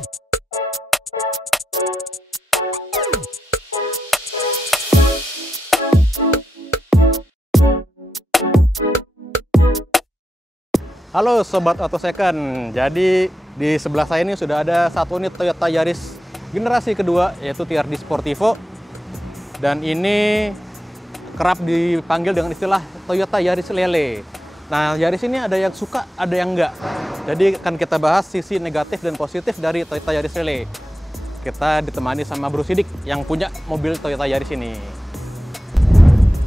Halo Sobat Auto Second, jadi di sebelah saya ini sudah ada satu unit Toyota Yaris generasi kedua, yaitu TRD Sportivo. Dan ini kerap dipanggil dengan istilah Toyota Yaris Lele. Nah, Yaris ini ada yang suka, ada yang enggak. Jadi akan kita bahas sisi negatif dan positif dari Toyota Yaris Lele. Kita ditemani sama Bro Sidik yang punya mobil Toyota Yaris ini.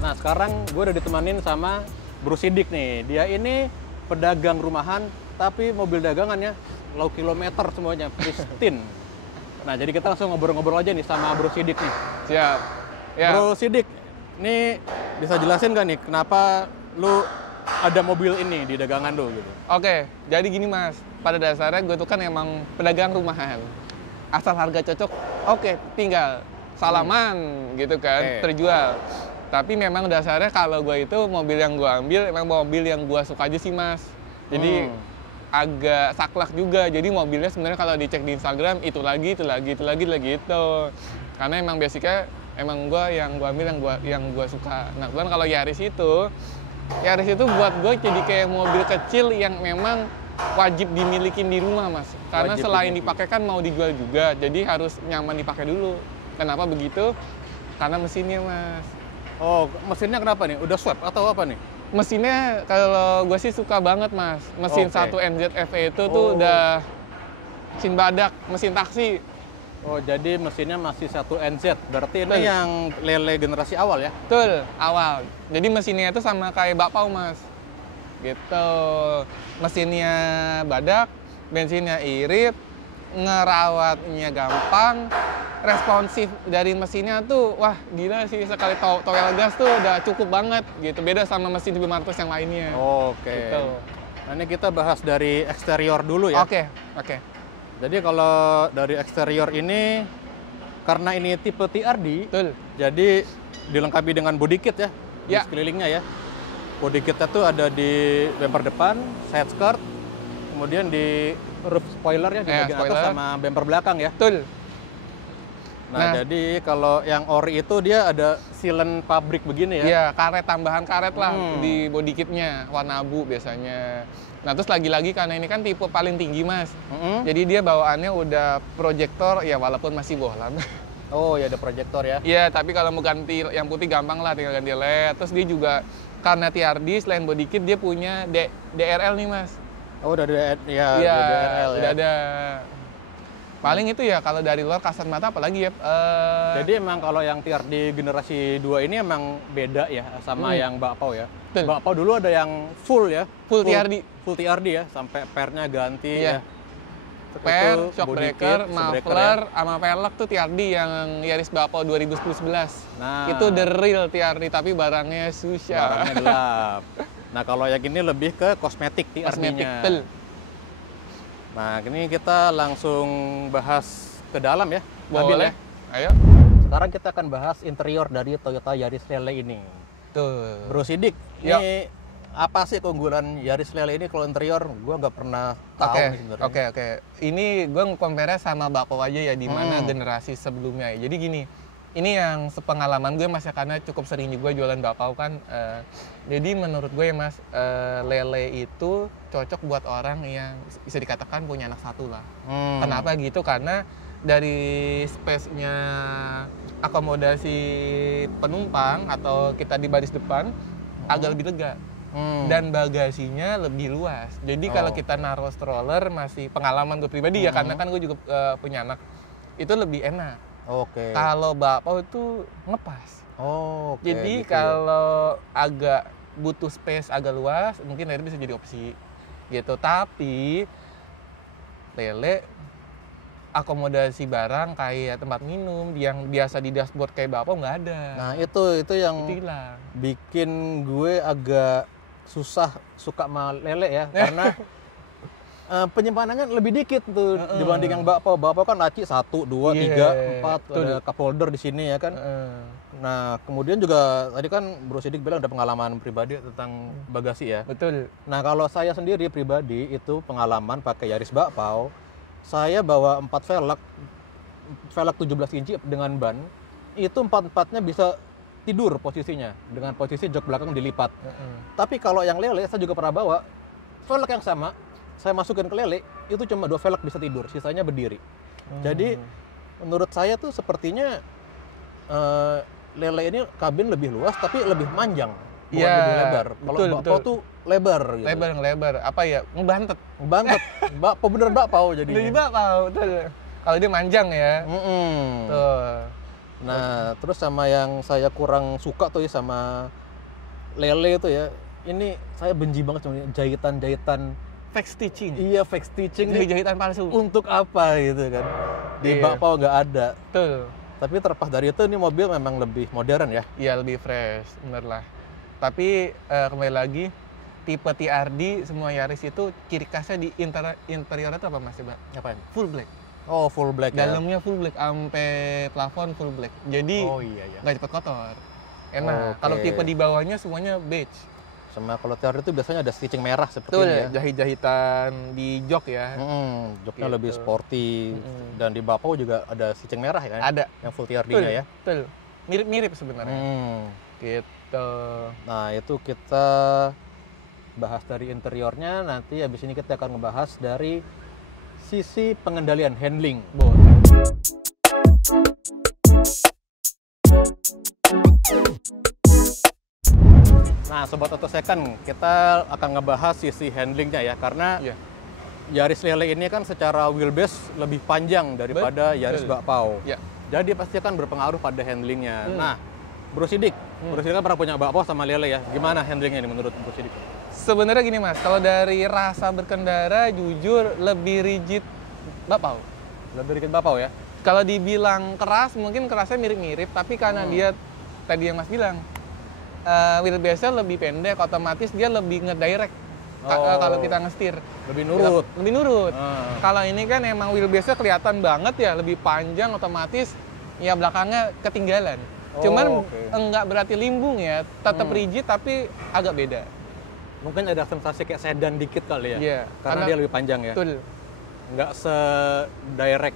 Nah, sekarang gue udah ditemanin sama Bro Sidik nih. Dia ini pedagang rumahan, tapi mobil dagangannya low kilometer semuanya, pristine. Nah, jadi kita langsung ngobrol-ngobrol aja nih sama Bro Sidik nih. Siap. Ya. Bro Sidik, ini bisa jelasin nggak nih kenapa lu ada mobil ini di dagangan lu gitu? Oke, jadi gini Mas, pada dasarnya gue tuh kan emang pedagang rumahan. Asal harga cocok, oke, tinggal salaman gitu kan, terjual. Tapi memang dasarnya kalau gue itu mobil yang gue ambil emang mobil yang gue suka aja sih Mas. Jadi agak saklek juga. Jadi mobilnya sebenarnya kalau dicek di Instagram itu lagi. Karena emang basicnya emang gue ambil yang gue suka. Nah, kemudian kalau Yaris itu buat gue jadi kayak mobil kecil yang memang wajib dimiliki di rumah Mas. Karena selain dipakai kan mau dijual juga. Jadi harus nyaman dipakai dulu. Kenapa begitu? Karena mesinnya Mas. Oh, mesinnya kenapa nih? Udah swap atau apa nih? Mesinnya kalau gue sih suka banget Mas. Mesin 1 NZF-E itu tuh udah mesin badak, mesin taksi. Oh, jadi mesinnya masih 1 NZ. Berarti ini yang Lele generasi awal ya? Betul, awal. Jadi mesinnya itu sama kayak bakpao Mas. Gitu. Mesinnya badak, bensinnya irit, ngerawatnya gampang, responsif dari mesinnya tuh, wah gila sih, sekali towel gas tuh udah cukup banget gitu, beda sama mesin 500 yang lainnya. Oke. Gitu. Nah, ini kita bahas dari eksterior dulu ya. Oke. Jadi kalau dari eksterior ini, karena ini tipe TRD, Betul. jadi dilengkapi dengan body kit ya, di Ya. sekelilingnya ya. Body kitnya tuh ada di bumper depan, side skirt, kemudian di roof spoiler ya, di bagian atas sama bumper belakang ya. Betul. Nah, jadi kalau yang ori itu dia ada sealant pabrik begini ya? Iya, karet, tambahan karet lah di body kitnya, warna abu biasanya. Nah, terus lagi-lagi karena ini kan tipe paling tinggi Mas. Jadi dia bawaannya udah proyektor, ya walaupun masih bohlam. Oh ya, ada proyektor ya? Iya, tapi kalau mau ganti yang putih gampang lah, tinggal ganti LED. Terus dia juga, karena TRD selain body kit dia punya DRL nih Mas. Oh, udah ada ya, Iya, DRL ya? udah ada. Paling itu ya kalau dari luar kasat mata apalagi ya. Jadi emang kalau yang TRD generasi 2 ini emang beda ya sama yang bakpao ya. Betul. Bakpao dulu ada yang full ya. Full TRD. Full TRD ya, sampai pernya ganti Iya. ya. Per, shock body breaker, kit, muffler, ya. sama velg tuh TRD yang Yaris Bakpao 2011. Nah, Itu the real TRD tapi barangnya susah. barangnya gelap. Nah, kalau yang ini lebih ke kosmetik TRD-nya. Betul. Nah, ini kita langsung bahas ke dalam ya. Boleh. Ayo. Sekarang kita akan bahas interior dari Toyota Yaris Lele ini. Tuh. Bro Sidik, ini apa sih keunggulan Yaris Lele ini kalau interior? Gua nggak pernah tahu nih sebenarnya. Oke. Ini gue nge-compare sama Bakpao aja ya, di mana generasi sebelumnya. Jadi gini, ini yang sepengalaman gue Mas ya, karena cukup sering juga jualan bakpao kan. Jadi menurut gue ya Mas, Lele itu cocok buat orang yang bisa dikatakan punya anak satu lah. Kenapa gitu? Karena dari space-nya akomodasi penumpang atau kita di baris depan agak lebih lega. Dan bagasinya lebih luas. Jadi kalau kita naruh stroller, masih pengalaman gue pribadi ya, karena kan gue juga punya anak, itu lebih enak. Oke. Kalau bakpao itu ngepas. Oke. Jadi gitu kalau agak butuh space agak luas, mungkin Lele bisa jadi opsi gitu. Tapi Lele akomodasi barang kayak tempat minum yang biasa di dashboard kayak bakpao nggak ada. Nah, itu yang hilang. Bikin gue agak susah suka sama Lele ya, karena penyimpanannya lebih dikit tuh dibanding yang bakpao. Bakpao kan laci 1, 2, 3, 4, ada cup holder di sini ya kan. Nah, kemudian juga tadi kan Bro Sidik bilang ada pengalaman pribadi tentang bagasi ya. Betul. Nah, kalau saya sendiri pribadi itu pengalaman pakai Yaris bakpao saya bawa 4 velg 17 inci dengan ban, itu 4-4-nya bisa tidur posisinya dengan posisi jok belakang dilipat. Tapi kalau yang lele saya juga pernah bawa velg yang sama, saya masukin ke lele, itu cuma 2 velg bisa tidur, sisanya berdiri. Jadi menurut saya tuh sepertinya lele ini kabin lebih luas tapi lebih manjang, bukan lebih lebar. Kalau bakpao tuh lebar gitu. Lebar. Apa ya? Ngebantet. Bakpao bener bakpao jadinya. Jadi bakpao, betul. Kalau dia manjang ya. Tuh. Nah, terus sama yang saya kurang suka tuh ya sama lele itu ya. Ini saya benci banget sama jahitan-jahitan Fake stitching. Iya, fake stitching. Jahitan palsu. Untuk apa gitu kan? Di bakpao nggak ada. Betul. Tapi terlepas dari itu, ini mobil memang lebih modern ya? Iya, lebih fresh, bener lah. Tapi kembali lagi, tipe TRD semua Yaris itu ciri khasnya di interiornya itu apa Mas Mbak? Apaan? Full black. Oh, full black ya? Dalamnya full black, sampai plafon full black. Jadi nggak cepet kotor. Enak. Kalau tipe di bawahnya semuanya beige. Sama kalau TRD itu biasanya ada stitching merah seperti Betul, ini ya? Jahit-jahitan di jok ya. Joknya Gitu. lebih sporty. Dan di bakpao juga ada stitching merah ya kan? Ada. Yang full TRD-nya ya? Betul. Mirip-mirip sebenarnya. Gitu. Nah, itu kita bahas dari interiornya, nanti habis ini kita akan ngebahas dari sisi pengendalian, handling. Nah, Sobat Auto Second, kita akan ngebahas sisi handlingnya ya, karena Yaris Lele ini kan secara wheelbase lebih panjang daripada Yaris bakpao. Jadi pasti akan berpengaruh pada handlingnya. Nah, Bro Sidik kan pernah punya bakpao sama Lele ya. Gimana handlingnya ini menurut Bro Sidik? Sebenarnya gini Mas, kalau dari rasa berkendara jujur lebih rigid bakpao. Lebih rigid bakpao ya? Kalau dibilang keras, mungkin kerasnya mirip-mirip, tapi karena dia tadi yang Mas bilang, wheelbase-nya lebih pendek, otomatis dia lebih ngedirect kalau kita ngestir. Lebih nurut. Lebih nurut. Kalau ini kan emang wheelbase-nya kelihatan banget ya, lebih panjang, otomatis ya belakangnya ketinggalan. Cuman enggak berarti limbung ya, tetap rigid tapi agak beda. Mungkin ada sensasi kayak sedan dikit kali ya? Iya. Karena dia lebih panjang ya? Betul. Nggak se-direct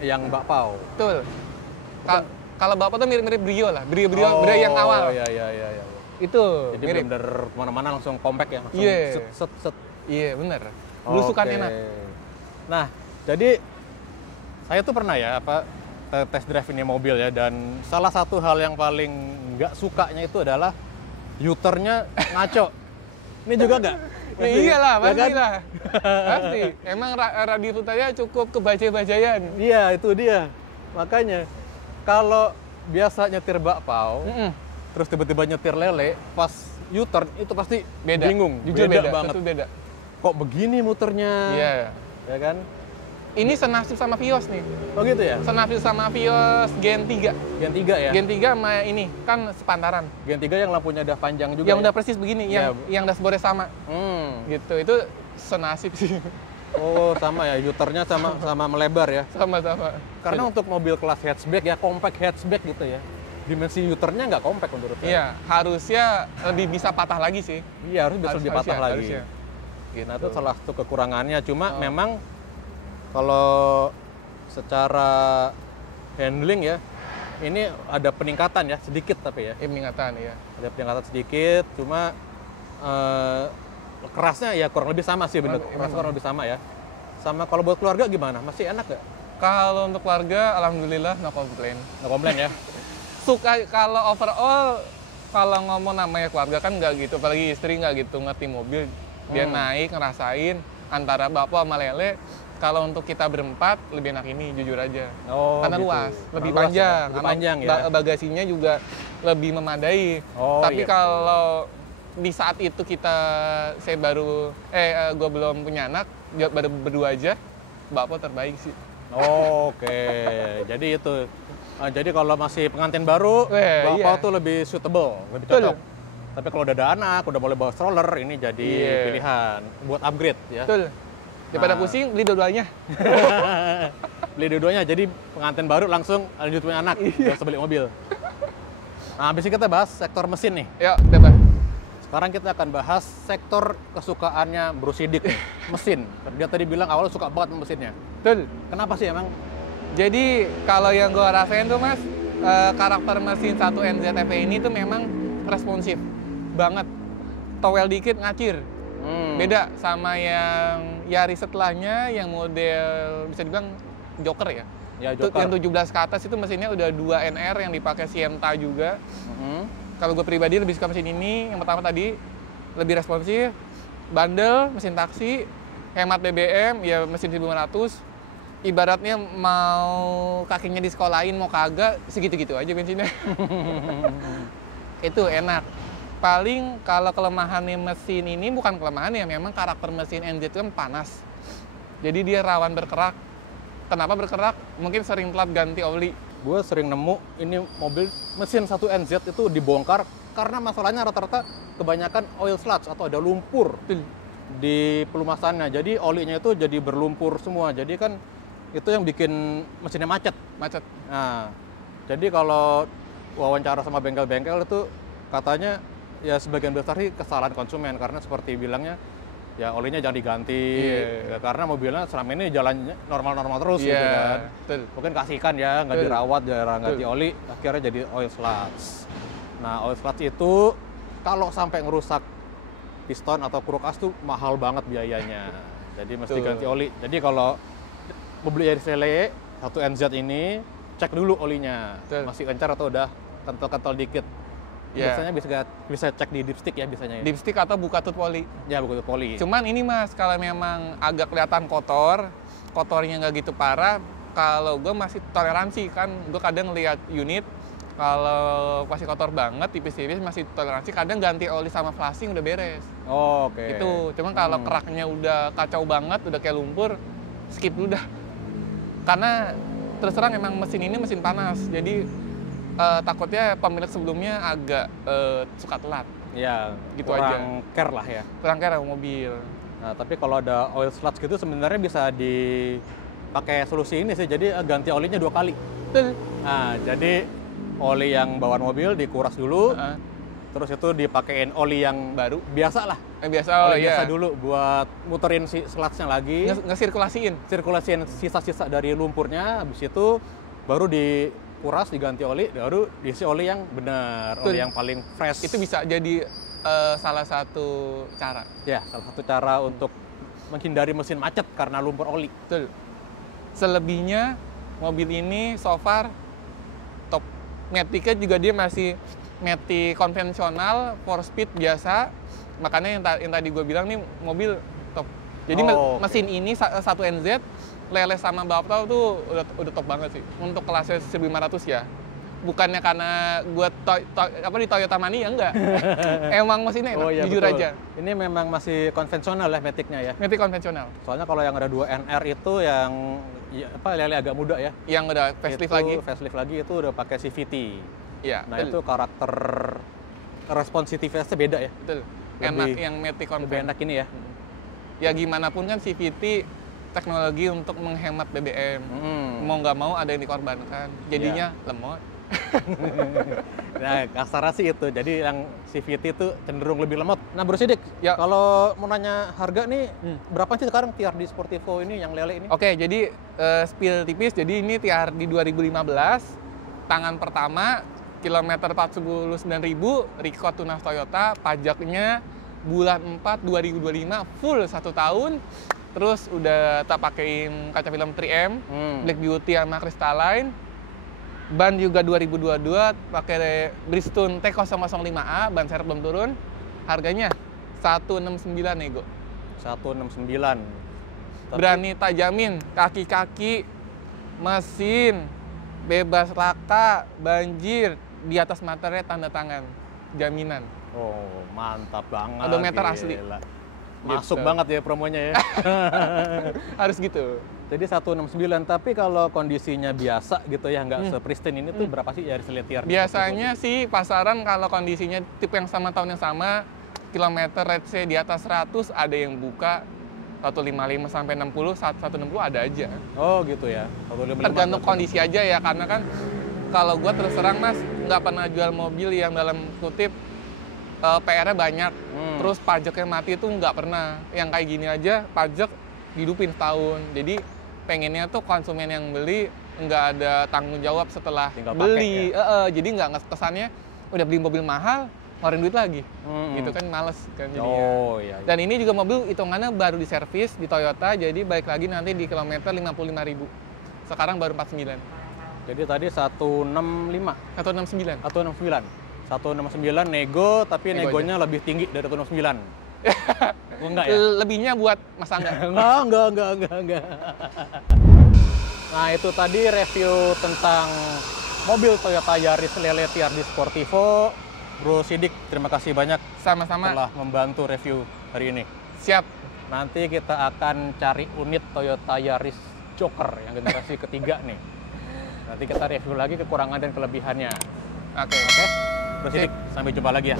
yang bakpao. Betul. Kalau bakpao tuh mirip-mirip Brio lah, Brio yang awal. Iya. Itu jadi mirip. bener mana-mana langsung compact ya, langsung set. Iya, bener. Belusukan enak. Nah, jadi saya tuh pernah ya test drive ini mobil ya, dan salah satu hal yang paling nggak sukanya itu adalah U-turn-nya ngaco. Ini juga nggak? Ya iyalah, pasti kan? Lah. Pasti. Emang radius utanya cukup kebajai-bajayan. Iya, itu dia. Makanya kalau biasa nyetir bakpao, terus tiba-tiba nyetir lele, pas U-turn itu pasti beda. Bingung. Jujur beda banget. Tentu beda. Kok begini muternya? Iya. Ya kan? Ini senasib sama Vios nih. Oh gitu ya? Senasib sama Vios Gen 3. Gen 3 ya? Gen 3 sama ini, kan sepantaran. Gen 3 yang lampunya udah panjang juga yang ya? udah persis begini, yang dashboardnya sama. Gitu, itu senasib sih. Oh sama ya, U-turn-nya sama melebar ya? Sama-sama. Karena untuk mobil kelas hatchback ya, compact hatchback gitu ya, dimensi U-turn-nya nggak compact menurut saya. Iya, harusnya lebih bisa patah lagi sih. Iya, harus bisa lebih patah lagi. Harusnya. Gitu. Nah itu salah satu kekurangannya, cuma memang kalau secara handling ya, ini ada peningkatan ya, sedikit tapi ya. Peningkatan, ya. Ada peningkatan sedikit, cuma kerasnya ya kurang lebih sama sih, bener. Kerasnya kurang lebih sama ya. Sama kalau buat keluarga gimana? Masih enak nggak? Kalau untuk keluarga, alhamdulillah no komplain. No komplain ya? Suka, kalau overall, kalau ngomong namanya keluarga kan nggak gitu, apalagi istri nggak gitu ngerti mobil. Dia naik, ngerasain antara bakpao sama lele. Kalau untuk kita berempat, lebih enak ini, jujur aja. Karena gitu. Luas, lebih panjang. Lebih panjang ya? Bagasinya juga lebih memadai. Tapi kalau di saat itu saya baru, gue belum punya anak, baru berdua aja, bakpao terbaik sih. Jadi itu. Jadi kalau masih pengantin baru, bakpao tuh lebih suitable, lebih cocok. Tapi kalau udah ada anak, udah mulai bawa stroller, ini jadi pilihan buat upgrade ya. Betul. Daripada pusing, beli dua-duanya. Beli dua-duanya, jadi pengantin baru langsung lanjut punya anak, terus beli mobil. Nah, habis ini kita bahas sektor mesin nih. Yuk, dapat. Sekarang kita akan bahas sektor kesukaannya Bro Sidik, mesin. Dia tadi bilang awalnya suka banget sama mesinnya. Betul. Kenapa sih emang? Jadi kalau yang gue rasain tuh Mas, karakter mesin 1NZ EV ini tuh memang responsif banget. Towel dikit ngacir. Beda sama yang Yaris setelahnya yang model bisa dibilang Joker ya. Ya, Joker. Yang 17 ke atas itu mesinnya udah 2 NR yang dipakai Sienta juga. Kalau gue pribadi lebih suka mesin ini. Yang pertama tadi lebih responsif, bandel, mesin taksi, hemat BBM, ya mesin 1500. Ibaratnya mau kakinya disekolahin mau kagak segitu-gitu aja bensinnya. Itu enak. Paling kalau kelemahannya mesin ini bukan kelemahan ya, memang karakter mesin NZ itu kan panas. Jadi dia rawan berkerak. Kenapa berkerak? Mungkin sering telat ganti oli. Gue sering nemu ini mobil mesin 1NZ itu dibongkar karena masalahnya rata-rata kebanyakan oil sludge atau ada lumpur di pelumasannya. Jadi olinya itu jadi berlumpur semua. Jadi kan itu yang bikin mesinnya macet. Nah, jadi kalau wawancara sama bengkel-bengkel itu katanya ya sebagian besar sih kesalahan konsumen karena seperti bilangnya ya olinya jangan diganti, ya, karena mobilnya selama ini jalannya normal-normal terus gitu kan. Betul. Mungkin kasihkan ya, nggak dirawat, jarang ganti oli, akhirnya jadi oil sludge. Nah, oil sludge itu kalau sampai ngerusak piston atau kruk as tuh mahal banget biayanya. Jadi mesti ganti oli. Jadi kalau mobil Yaris Lele 1NZ ini, cek dulu olinya. Masih kencar atau udah kental-kental dikit. Biasanya bisa cek di dipstick ya biasanya. Dipstick atau buka tut poli. Ya, buka tut poli. Cuman ini Mas, kalau memang agak kelihatan kotornya nggak gitu parah, kalau gue masih toleransi kan, gue kadang ngeliat unit, kalau masih kotor banget, tipis-tipis masih toleransi, kadang ganti oli sama flashing udah beres. Oh, oke. Itu, cuman kalau keraknya udah kacau banget, udah kayak lumpur, skip dulu dah. Karena terus terang emang mesin ini mesin panas, jadi takutnya pemilik sebelumnya agak suka telat. Ya, gitu kurang aja. care lah ya. Kurang care sama mobil. Nah, tapi kalau ada oil sludge gitu sebenarnya bisa dipakai solusi ini sih. Jadi ganti olinya 2 kali. Betul. Nah, jadi oli yang bawaan mobil dikuras dulu. Terus itu dipakein oli yang baru. Biasa lah. Biasa, oli biasa dulu buat muterin si sludge-nya lagi. Ngesirkulasiin. Sirkulasiin sisa-sisa dari lumpurnya. Habis itu baru dikuras, diganti oli, baru diisi oli yang benar, oli yang paling fresh. Itu bisa jadi salah satu cara. Ya, salah satu cara untuk menghindari mesin macet karena lumpur oli. Betul. Selebihnya mobil ini so far top. Matic-nya juga dia masih Matic konvensional, 4-speed biasa. Makanya yang tadi gue bilang nih mobil top. Jadi mesin ini 1NZ Lele sama Bapau tuh udah top banget sih untuk kelasnya 1500 ya. Bukannya karena gue di Toyota Mania, enggak. Emang mesinnya enak, jujur betul. aja. Ini memang masih konvensional ya Matic-nya ya. Matic konvensional. Soalnya kalau yang ada 2NR itu yang Lele agak muda ya. Yang udah facelift lagi itu udah pakai CVT. Iya. Nah, itu karakter responsitivitasnya beda ya. Betul. Enak yang Matic konvensional. Lebih enak ini ya. Ya gimana pun kan CVT teknologi untuk menghemat BBM. Mau nggak mau ada yang dikorbankan. Jadinya lemot. Nah, kasarnya sih itu. Jadi yang CVT itu cenderung lebih lemot. Nah, Bro Sidik, kalau mau nanya harga nih, berapa sih sekarang TRD Sportivo ini yang Lele ini? Oke, jadi spill tipis. Jadi ini TRD 2015, tangan pertama, kilometer 499.000, record tunas Toyota, pajaknya bulan 4 2025, full 1 tahun. Terus udah tak pakein kaca film 3M, Black Beauty sama Crystalline. Ban juga 2022, pakai Bridgestone T005A, ban serep belum turun. Harganya 169 nego. 169. Berani tak jamin, kaki-kaki, mesin, bebas laka, banjir, di atas materai tanda tangan, jaminan. Oh, mantap banget. Odometer asli. Masuk gitu. Banget ya promonya ya. Harus gitu. Jadi 169, tapi kalau kondisinya biasa gitu ya, nggak se-pristine ini tuh berapa sih Yaris Lele? Biasanya sih pasaran kalau kondisinya tipe yang sama, tahun yang sama, kilometer let's say di atas 100, ada yang buka 155 sampai 60, 160 ada aja. Oh gitu ya. 155. Tergantung kondisi aja ya, karena kan kalau gue terus terang Mas, nggak pernah jual mobil yang dalam kutip PR-nya banyak, terus pajaknya mati itu nggak pernah. Yang kayak gini aja pajak dihidupin setahun. Jadi pengennya tuh konsumen yang beli nggak ada tanggung jawab setelah Tinggal beli. pakai, Jadi nggak kesannya udah beli mobil mahal, ngeluarin duit lagi. Gitu kan males kan jadinya. Oh iya. Dan ini juga mobil hitungannya baru diservis di Toyota, jadi balik lagi nanti di kilometer 55.000. Sekarang baru 49. Jadi tadi 165, 169. 169. 169 nego, tapi Nego negonya lebih tinggi dari 169. Oh, enggak ya? Lebihnya buat Mas Angga. Enggak. Nah, itu tadi review tentang mobil Toyota Yaris Lele TRD Sportivo. Bro Sidik, terima kasih banyak Sama-sama. telah membantu review hari ini. Siap. Nanti kita akan cari unit Toyota Yaris Joker yang generasi ketiga nih. Nanti kita review lagi kekurangan dan kelebihannya. Oke. Oke? Bro Sidik, sampai jumpa lagi ya.